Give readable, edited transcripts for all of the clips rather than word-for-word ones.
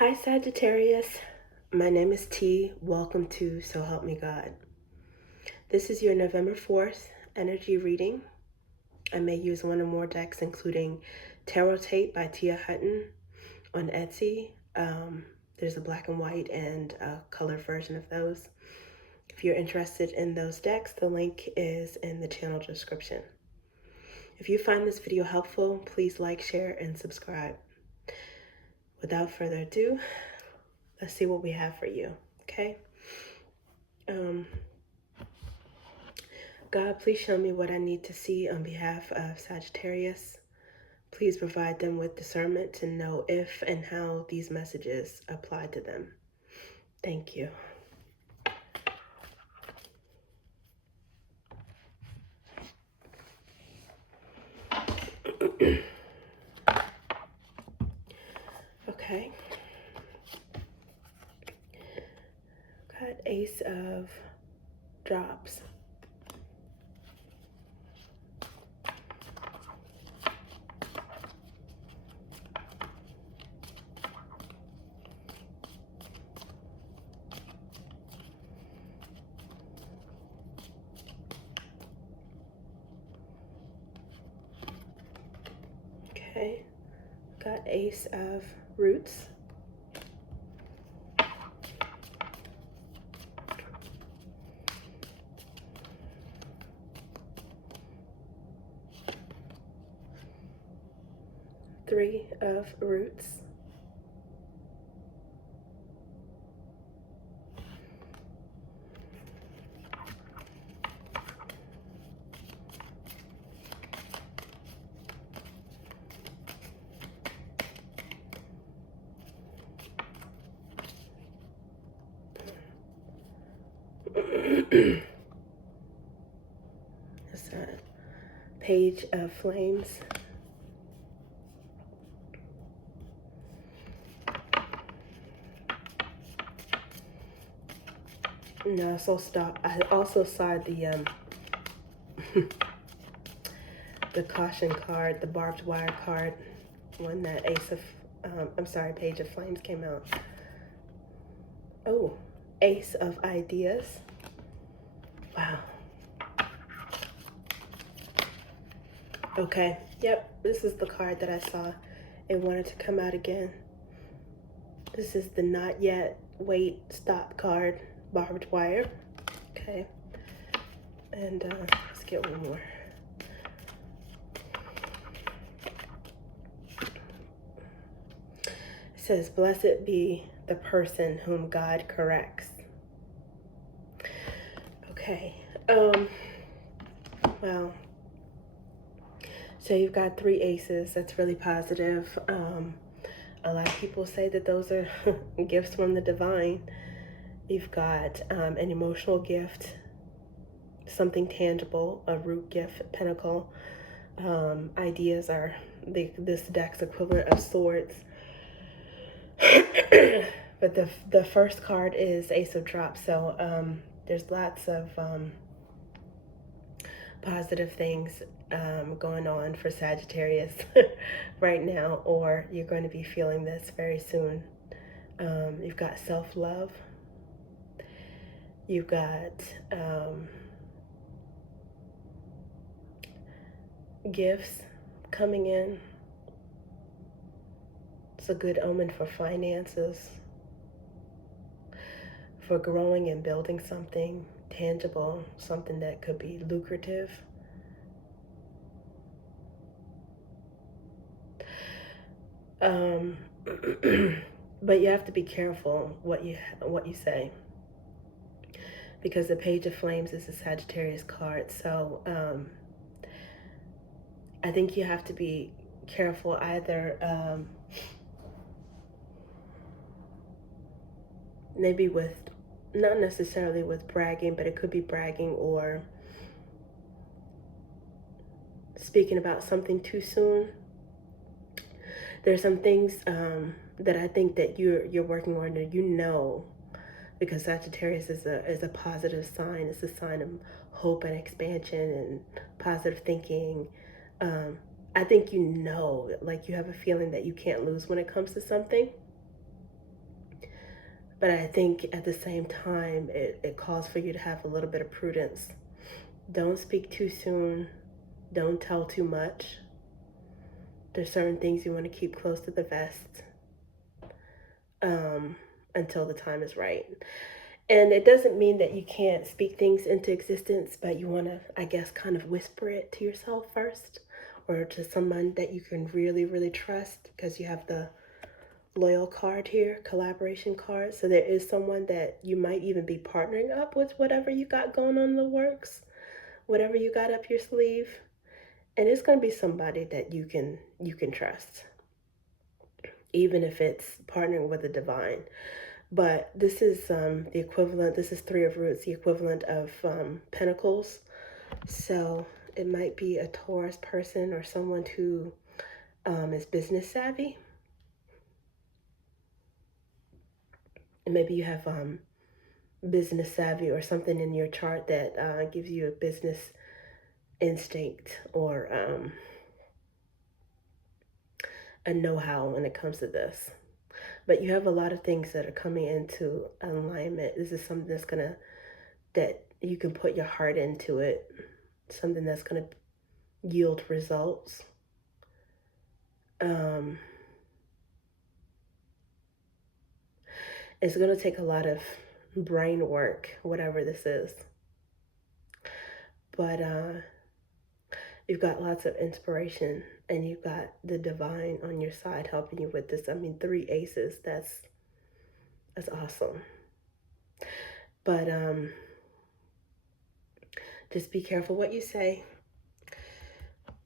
Hi Sagittarius, my name is T. Welcome to So Help Me God. This is your November 4th energy reading. I may use one or more decks, including Tarot Tape by Tia Hutton on Etsy. There's a black and white and a color version of those. If you're interested in those decks, the link is in the channel description. If you find this video helpful, please like, share, and subscribe. Without further ado, let's see what we have for you, okay? God, please show me what I need to see on behalf of Sagittarius. Please provide them with discernment to know if and how these messages apply to them. Thank you. Okay. Got Ace of Drops. Okay. Got Ace of Roots. Three of Roots. It's a Page of Flames. No, so stop. I also saw the the caution card, the barbed wire card, when that Page of Flames came out. Oh, Ace of Ideas. Wow. Okay, yep, this is the card that I saw. It wanted to come out again. This is the not yet, wait, stop card, barbed wire. Okay, and let's get one more. It says, blessed be the person whom God corrects. Okay, well, so you've got three aces. That's really positive. A lot of people say that those are gifts from the divine. You've got an emotional gift, something tangible, a root gift, pentacle. Ideas are this deck's equivalent of swords. But the first card is Ace of Drops. So there's lots of positive things going on for Sagittarius right now, or you're going to be feeling this very soon. You've got self-love. You've got gifts coming in. It's a good omen for finances, for growing and building something tangible, something that could be lucrative. But you have to be careful what you say, because the Page of Flames is a Sagittarius card. So I think you have to be careful, either maybe with, not necessarily with bragging, but it could be bragging or speaking about something too soon. There's some things that I think that you're working on, that because Sagittarius is a positive sign. It's a sign of hope and expansion and positive thinking. I think like you have a feeling that you can't lose when it comes to something. But I think at the same time, it calls for you to have a little bit of prudence. Don't speak too soon. Don't tell too much. There's certain things you want to keep close to the vest until the time is right. And it doesn't mean that you can't speak things into existence, but you want to, I guess, kind of whisper it to yourself first, or to someone that you can really, really trust, because you have the loyal card here, collaboration card. So there is someone that you might even be partnering up with, whatever you got going on in the works, whatever you got up your sleeve. And it's going to be somebody that you can trust, even if it's partnering with the divine. But this is the equivalent, this is Three of Roots, the equivalent of Pentacles. So it might be a Taurus person or someone who is business savvy. And maybe you have business savvy or something in your chart that gives you a business instinct or a know-how when it comes to this. But you have a lot of things that are coming into alignment. This is something that you can put your heart into it. Something that's gonna yield results. It's gonna take a lot of brain work, whatever this is. But you've got lots of inspiration, and you've got the divine on your side helping you with this. I mean, 3 aces, that's awesome. But just be careful what you say.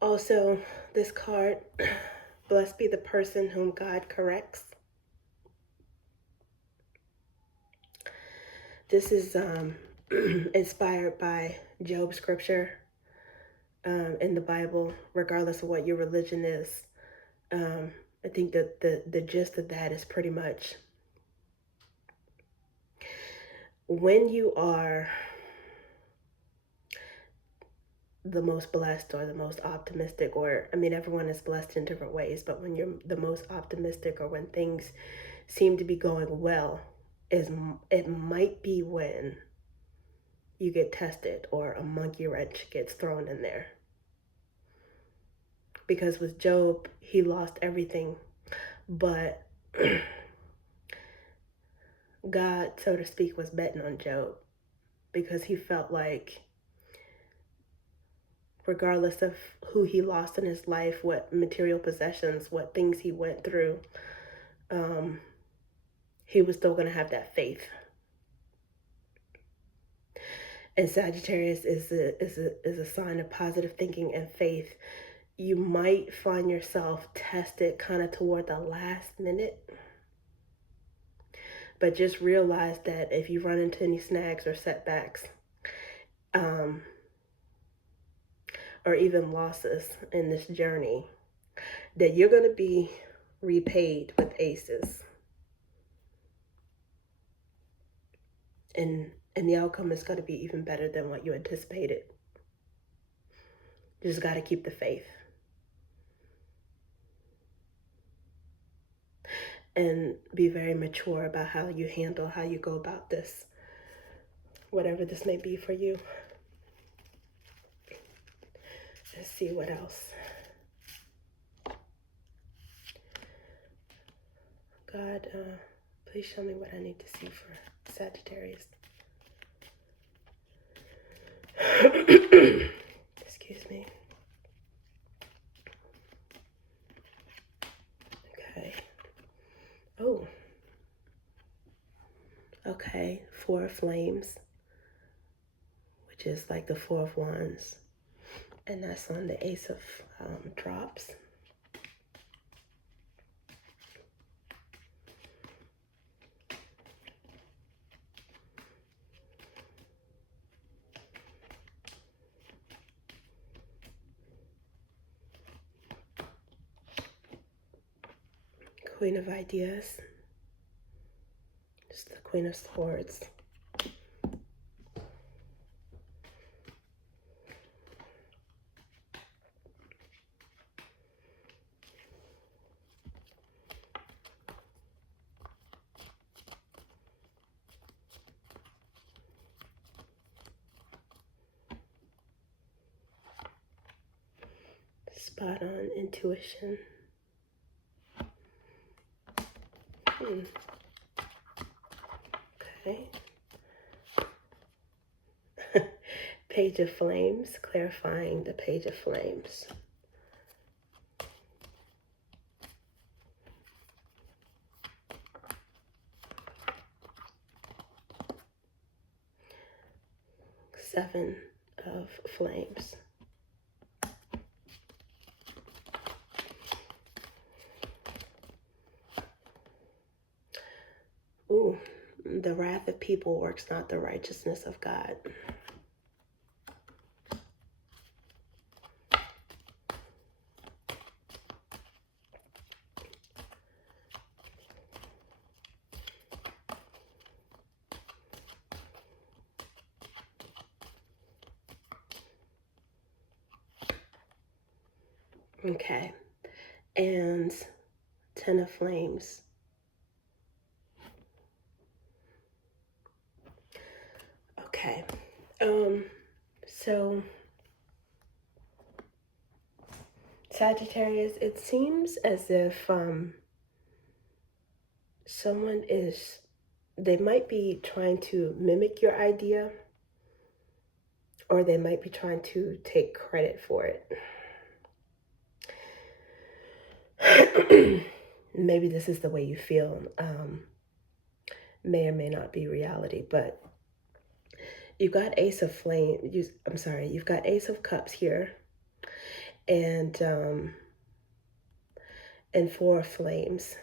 Also, this card, blessed be the person whom God corrects. This is inspired by Job scripture in the Bible, regardless of what your religion is. I think that the gist of that is pretty much, when you are the most blessed or the most optimistic, or I mean, everyone is blessed in different ways, but when you're the most optimistic, or when things seem to be going well, it might be when you get tested or a monkey wrench gets thrown in there. Because with Job, he lost everything, but God, so to speak, was betting on Job, because he felt like regardless of who he lost in his life, what material possessions, what things he went through, he was still going to have that faith. And Sagittarius is a sign of positive thinking and faith. You might find yourself tested kind of toward the last minute, but just realize that if you run into any snags or setbacks, or even losses in this journey, that you're going to be repaid with aces. And the outcome is going to be even better than what you anticipated. You just got to keep the faith. And be very mature about how you handle, how you go about this, whatever this may be for you. Let's see what else. God, please show me what I need to see for Sagittarius. Excuse me. Okay. Oh. Okay, 4 of Flames, which is like the 4 of Wands. And that's on the Ace of Drops. Queen of Ideas. Just the Queen of Swords. Spot on intuition. Okay. Page of Flames, clarifying the Page of Flames. Seven of Flames. Ooh, the wrath of people works not the righteousness of God. Okay, and 10 of Flames. Okay, so Sagittarius, it seems as if someone they might be trying to mimic your idea, or they might be trying to take credit for it. Maybe this is the way you feel. May or may not be reality, but you've got Ace of you've got Ace of Cups here, and Four of Flames.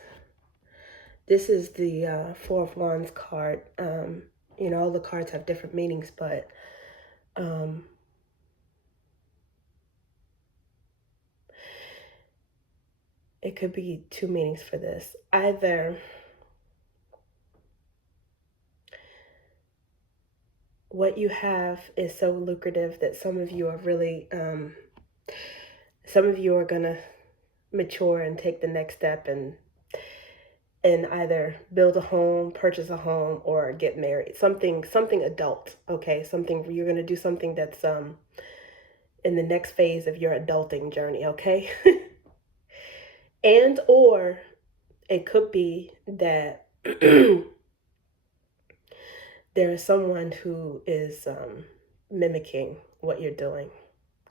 This is the Four of Wands card. You know, all the cards have different meanings, but it could be two meanings for this. Either what you have is so lucrative that some of you are really, some of you are going to mature and take the next step and either build a home, purchase a home, or get married. Something adult, okay? You're going to do something that's in the next phase of your adulting journey, okay? And or it could be that there is someone who is mimicking what you're doing,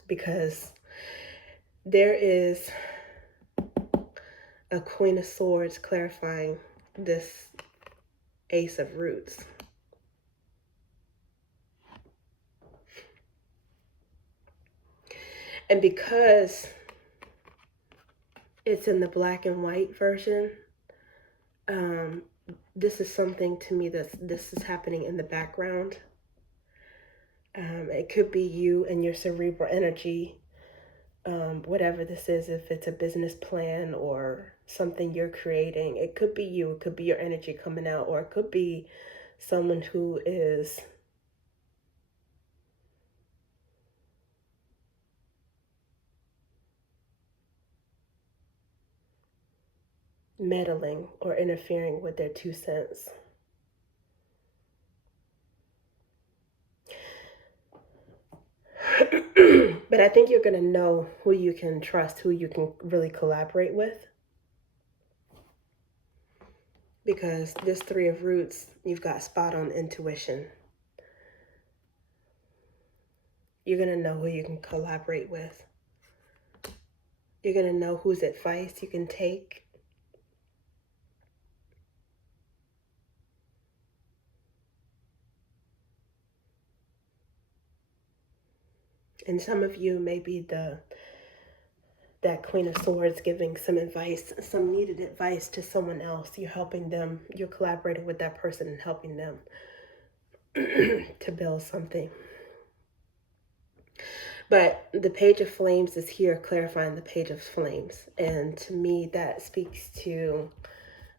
because there is a Queen of Swords clarifying this Ace of Roots. And because it's in the black and white version, this is something to me this is happening in the background. It could be you and your cerebral energy, whatever this is, if it's a business plan or something you're creating. It could be you, it could be your energy coming out, or it could be someone who is meddling or interfering with their 2 cents. But I think you're going to know who you can trust, who you can really collaborate with. Because this Three of Roots, you've got spot on intuition. You're going to know who you can collaborate with. You're going to know whose advice you can take. And some of you may be that Queen of Swords giving some advice, some needed advice to someone else. You're helping them. You're collaborating with that person and helping them to build something. But the Page of Flames is here clarifying the Page of Flames. And to me, that speaks to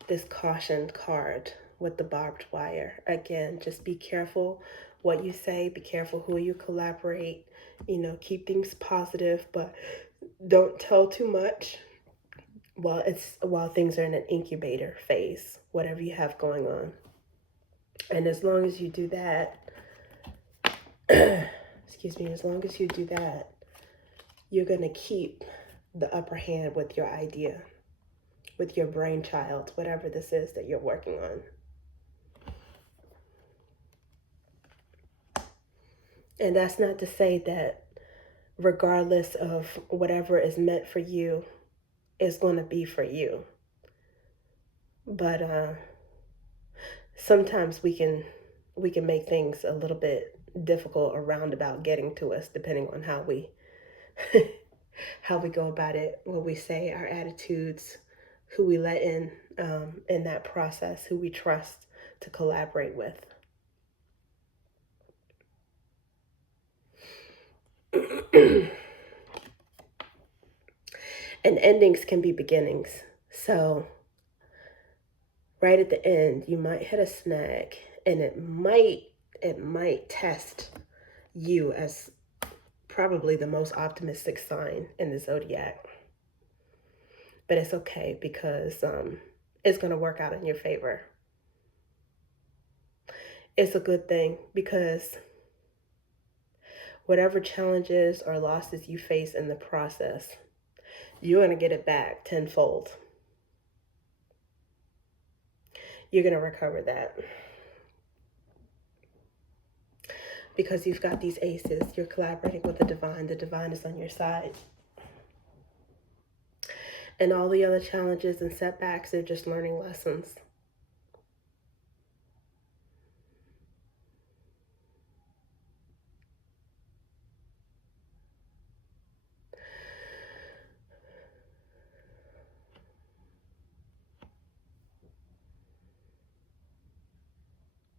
this caution card with the barbed wire. Again, just be careful what you say. Be careful who you collaborate. You know, keep things positive, but don't tell too much while things are in an incubator phase, whatever you have going on. And as long as you do that, excuse me, as long as you do that, you're going to keep the upper hand with your idea, with your brainchild, whatever this is that you're working on. And that's not to say that regardless of whatever is meant for you is going to be for you. But sometimes we can make things a little bit difficult or roundabout getting to us, depending on how we how we go about it, what we say, our attitudes, who we let in that process, who we trust to collaborate with. And endings can be beginnings. So right at the end, you might hit a snag, and it might test you as probably the most optimistic sign in the zodiac. But it's okay, because it's going to work out in your favor. It's a good thing, because whatever challenges or losses you face in the process, you're going to get it back tenfold. You're going to recover that. Because you've got these aces, you're collaborating with the divine is on your side. And all the other challenges and setbacks are just learning lessons.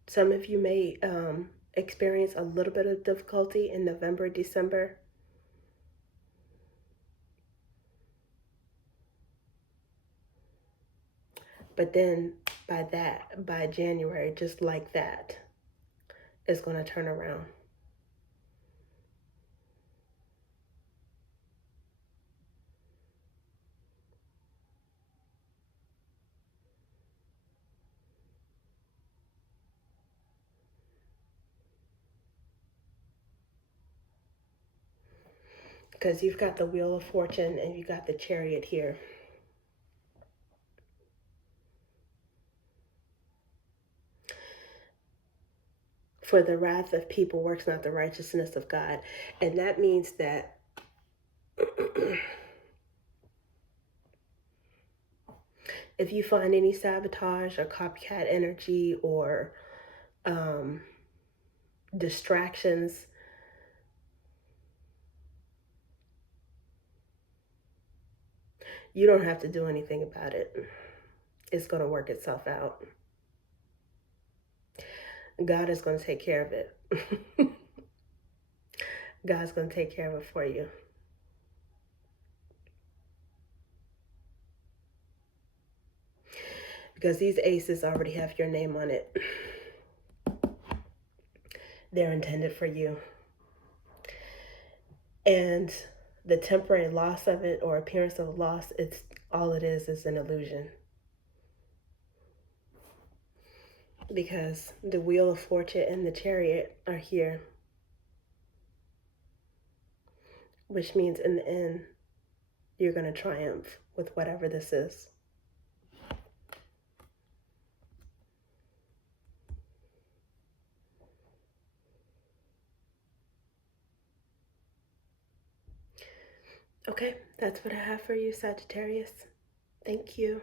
Some of you may experience a little bit of difficulty in November, December. But then by January, just like that, it's going to turn around. Because you've got the Wheel of Fortune and you got the Chariot here. For the wrath of people works not the righteousness of God. And that means that if you find any sabotage or copycat energy or distractions, you don't have to do anything about it. It's going to work itself out. God is going to take care of it. God's going to take care of it for you. Because these aces already have your name on it. They're intended for you. And the temporary loss of it or appearance of loss, it's all it is an illusion. Because the Wheel of Fortune and the Chariot are here. Which means in the end, you're going to triumph with whatever this is. Okay, that's what I have for you, Sagittarius. Thank you.